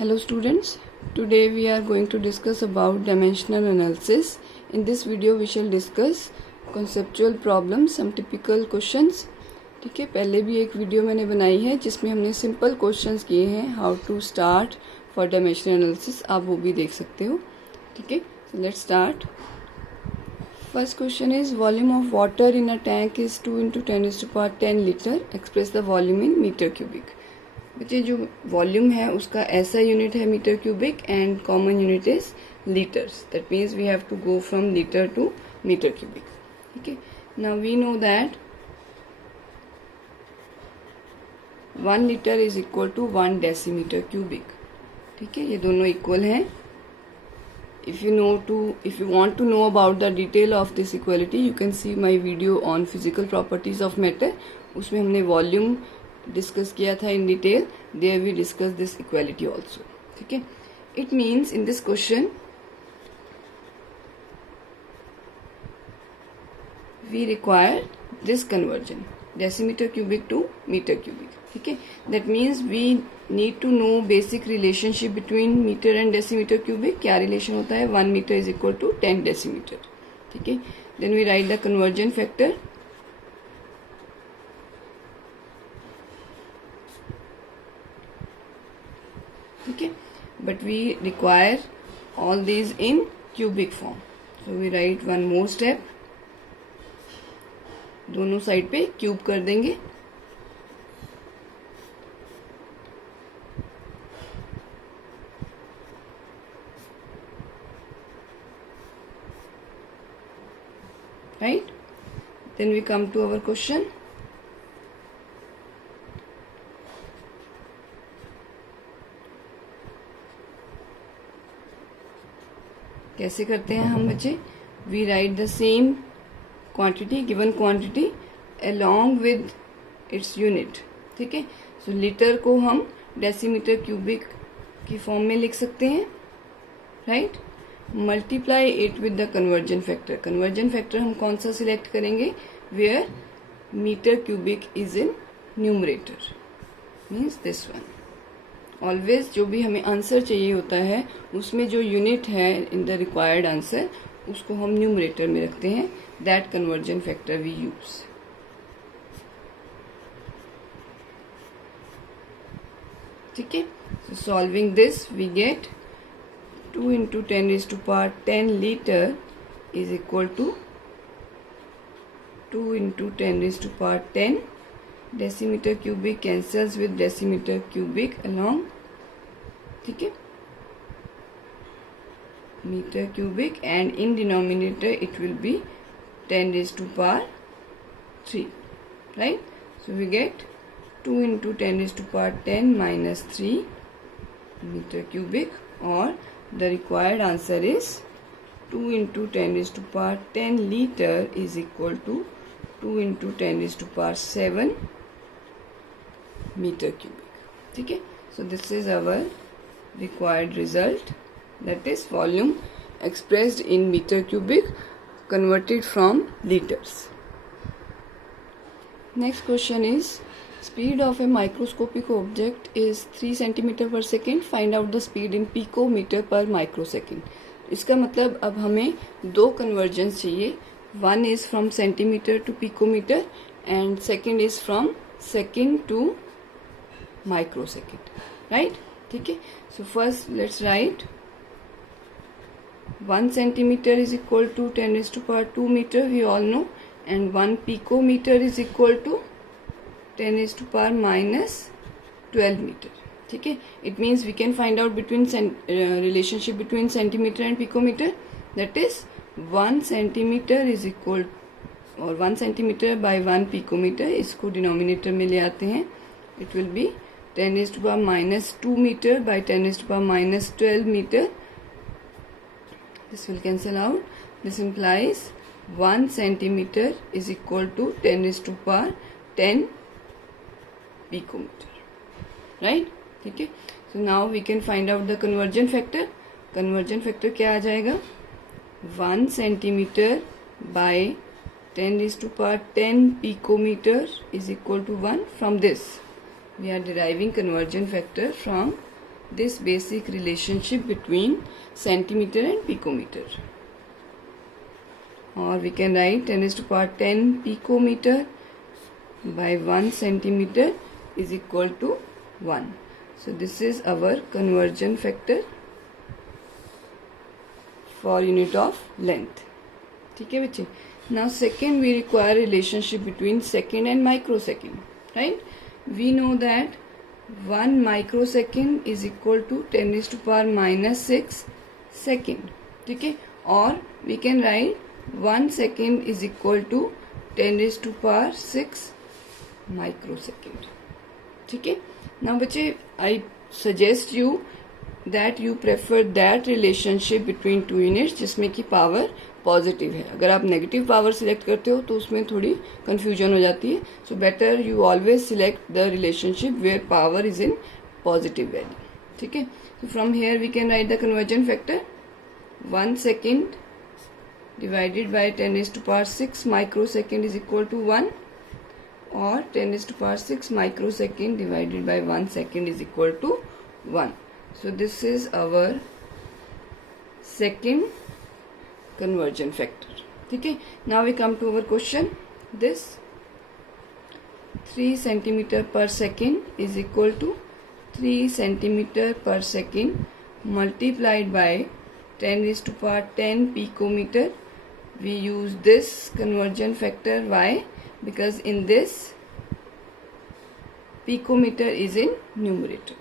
Hello students, today we are going to discuss about dimensional analysis. In this video we shall discuss conceptual problems, some typical questions. ठीक है, पहले भी एक video मैंने बनाई है जिसमें हमने सिंपल क्वेश्चंस किए हैं, how to start for dimensional analysis, आप वो भी देख सकते हो. ठीक है, let's start. First question is volume of water in a tank is 2 × 10⁻10 litre. Express the volume in metre cubic. बच्चे जो वॉल्यूम है उसका ऐसा यूनिट है metre cubic and common unit is litres. That means we have to go from litre to metre cubic. ठीक है, now we know that 1 litre is equal to 1 decimetre cubic. ठीक है, ये दोनों इक्वल हैं. if you want to know about the detail of this equality, you can see my video on physical properties of matter. उसमें हमने volume discuss किया था in detail. There we discuss this equality also. ठीक है, it means in this question we require this conversion decimetre cubic to metre cubic. ठीक है, that means we need to know basic relationship between metre and decimetre cubic. क्या relation होता है? 1 metre is equal to 10 decimetre. ठीक है, then we write the conversion factor. ठीक है, but we require all these in cubic form. So we write one more step. दोनों side पे cube कर देंगे. Right? Then we come to our question. कैसे करते हैं हम बच्चे? We write the same quantity, given quantity along with its unit. ठीक है, so लीटर को हम डेसीमीटर क्यूबिक की फॉर्म में लिख सकते हैं. Right, multiply it with the conversion factor. Conversion factor हम कौन सा सिलेक्ट करेंगे? Where metre cubic is in numerator, means this one. Always जो भी हमें आंसर चाहिए होता है उसमें जो यूनिट है इन द रिक्वायर्ड आंसर उसको हम न्यूमरेटर में रखते हैं. That conversion factor we use. ठीक है, so solving this we get 2 × 10⁻10 liter is equal to 2 × 10⁻10 decimeter cubic cancels with decimeter cubic along. ठीक है, meter cubic and in denominator it will be 10⁻3. right? So we get 2 × 10⁻10 minus 3 meter cubic, or the required answer is 2 × 10⁻10 liter is equal to 2 × 10⁻7 meter cubic. ठीक है, so this is our required result, that is volume expressed in meter cubic converted from liters. Next question is speed of a microscopic object is 3 centimeter per second. Find out the speed in picometer per microsecond. इसका मतलब अब हमें दो conversions चाहिए. One is from centimetre to picometre and second is from second to microsecond. Right? ठीक है, so first let's write 1 centimeter is equal to 10⁻2 meter, we all know, and 1 picometer is equal to 10⁻⁻12 meter. ठीक है, it means we can find out between relationship between centimeter and picometer. That is 1 centimeter is equal, or 1 centimeter by 1 picometer. इसको denominator में ले आते हैं. It will be 10⁻⁻2 meter by 10⁻⁻12 meter. This will cancel out. This implies 1 centimeter is equal to 10⁻10 picometer. Right? ठीक है, so now we can find out the conversion factor. conversion factor क्या आ जाएगा? 1 centimeter by 10⁻10 picometer is equal to 1. From this we are deriving conversion factor from this basic relationship between centimeter and picometer. Or we can write 10 raised to power 10 picometer by 1 centimeter is equal to 1. So this is our conversion factor for unit of length. ठीक है बच्चे. Now second we require relationship between second and microsecond. Right? We know that 1 microsecond is equal to 10 raised to power minus 6 second. ठीक है. Or we can write 1 second is equal to 10 raised to power 6 microsecond. ठीक है. Now बच्चे I suggest you that you prefer that relationship between two units जिसमें की power positive है. अगर आप नेगेटिव पावर सिलेक्ट करते हो तो उसमें थोड़ी कंफ्यूजन हो जाती है. So better you always select the relationship where power is in positive value. ठीक है. So from here we can write the conversion factor 1 second divided by 10 raised to power 6 microsecond is equal to 1, or 10 raised to power 6 microsecond divided by 1 second is equal to 1. So this is our second conversion factor. ठीक है. Now we come to our question. This 3 centimeter per second is equal to 3 centimeter per second multiplied by 10 raised to power 10 picometer. We use this conversion factor. Why? Because in this picometer is in numerator.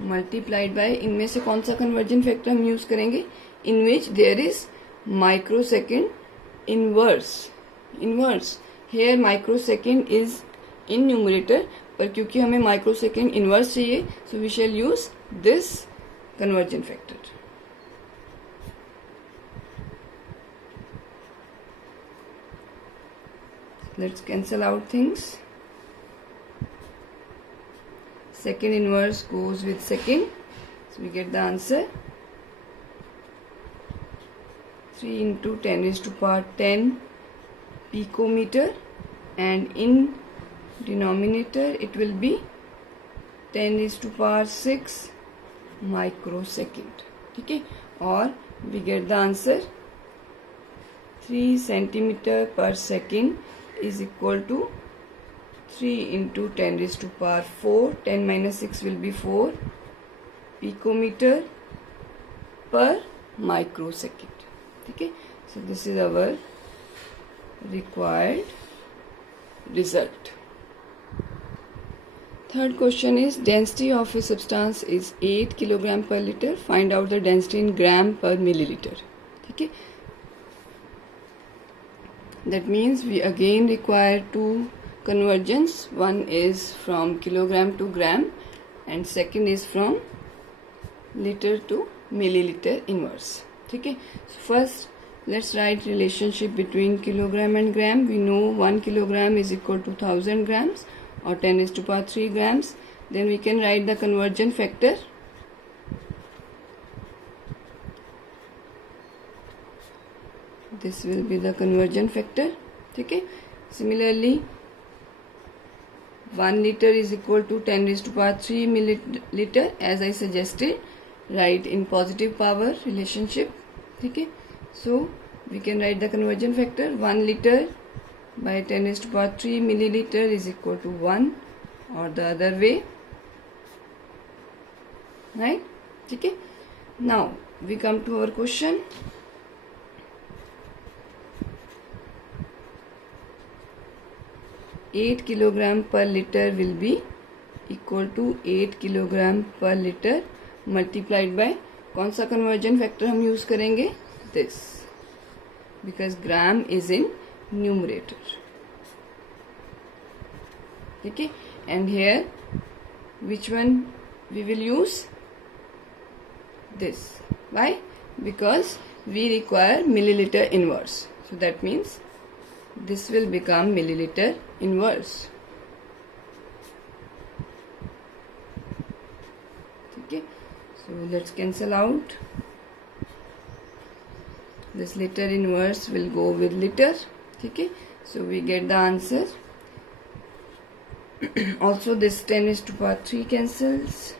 Multiplied by, इनमें से कौन सा conversion factor हम use करेंगे? In which there is microsecond inverse. Here microsecond is in numerator, पर क्योंकि हमें microsecond inverse चाहिए, so we shall use this conversion factor. Let's cancel out things. Second inverse goes with second, so we get the answer 3 into 10 raised to power 10 picometer, and in denominator it will be 10 raised to power 6 microsecond. ठीक है. और we get the answer 3 centimeter per second is equal to 3 into 10 raised to power 4. 10 minus 6 will be 4 picometer per microsecond. ठीक है. So this is our required result. Third question is density of a substance is 8 kilogram per liter. Find out the density in gram per milliliter. ठीक है. That means we again require two conversions. One is from kilogram to gram and second is from liter to milliliter inverse. ठीक है. So first let's write relationship between kilogram and gram. We know 1 kilogram is equal to 1000 grams or 10 raised to power 3 grams. Then we can write the conversion factor. This will be the conversion factor. ठीक है. Similarly 1 liter is equal to 10 raised to power 3 milliliter, as I suggested. Write in positive power relationship. ठीक है. So we can write the conversion factor 1 liter by 10 raised to power 3 milliliter is equal to 1, or the other way. Right? ठीक है. Now we come to our question. Eight kilogram per liter will be equal to 8 kilogram per liter multiplied by, कौन सा conversion factor हम use करेंगे? This, because gram is in numerator. ठीक है. And here which one we will use? This. Why? Because we require milliliter inverse. So that means this will become milliliter inverse. Okay, so let's cancel out. This liter inverse will go with liter. Okay, so we get the answer Also this 10 is to power 3 cancels.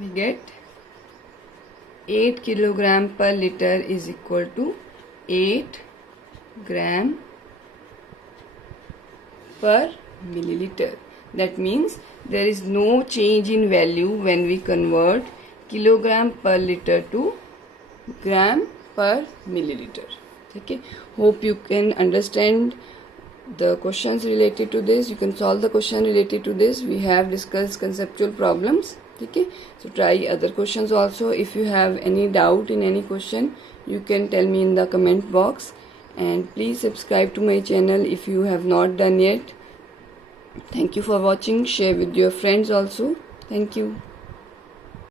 We get 8 kilogram per liter is equal to 8 gram per milliliter. That means there is no change in value when we convert kilogram per liter to gram per milliliter. Okay, hope you can understand the questions related to this. You can solve the question related to this. We have discussed conceptual problems. Okay, so try other questions also. If you have any doubt in any question, you can tell me in the comment box, and please subscribe to my channel if you have not done yet. Thank you for watching. Share with your friends also. Thank you.